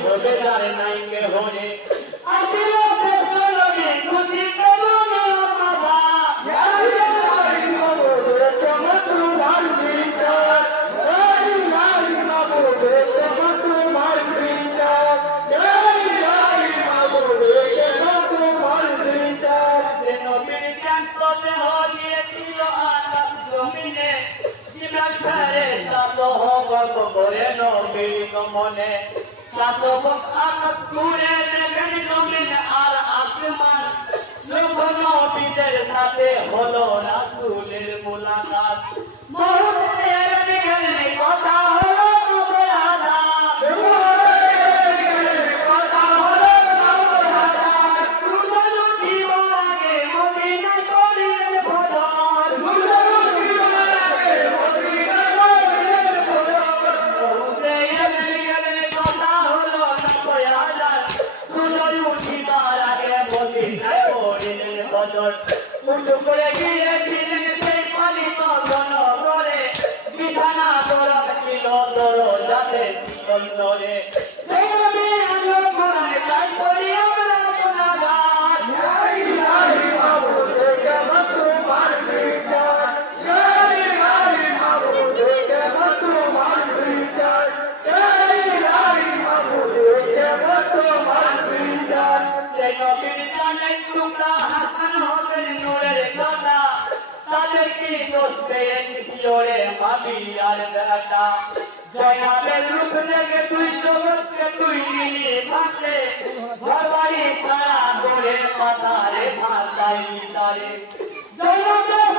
ভোগে যার নাই কে হরে আসিল সে নবী খুশি করুণা বাবা ইয়া ইলাহি মাবুদ তোমার তোমার বিচার ইয়া ইলাহি মাবুদ তোমার তোমার বিচার ইয়া ইলাহি মাবুদ তোমার তোমার বিচার সে নবীর শান্ত দেহ দিয়েছিল আকাশ জমিনে জীবন ফেরে তাসহ গর্ব করে নবীর গমনে তাসহ আকাশ ঘুরে দেখেন জমিন আর আসমান নবীদের সাথে হলো রাসূলের মুলাকাত মুহূর্তের বিজ্ঞানে কথা হলো নবীর আযাব কথা হলো নবীর আযাব সূর্য উঠিবার আগে মদিনা করিলেন ভোজন সূর্য উঠিবার আগে মদিনা করিলেন ভোজন মুহূর্তের বিজ্ঞানে কথা হলো নবীর আযাব সূর্য উঠিবার আগে মদিনা করিলেন ভোজন উঠু করে গিয়েছিলেন সেই পানি সন্দন করে বিছানা করা ছিল দরজাতে অন্তরে সেই নবী আলো কোরআনে তাই করি আমরা গুনাহগার ইয়া ইলাহি মাবুদ কেমন তোমার বিচার ইয়া ইলাহি মাবুদ কেমন তোমার বিচার ইয়া ইলাহি মাবুদ কেমন তোমার বিচার সেই নবীর জানের টুকরা হাসান হোসেন নূরের সাদা তাদের কি দোষ পেয়েছিস ওরে ভাবি আর বেটা জয়াবের রূপ দেখে তুই জগৎকে তুই নিলি ভাতে ঘর বাড়ি সারা করে পাতারে ভাতাই তারে জয়াবের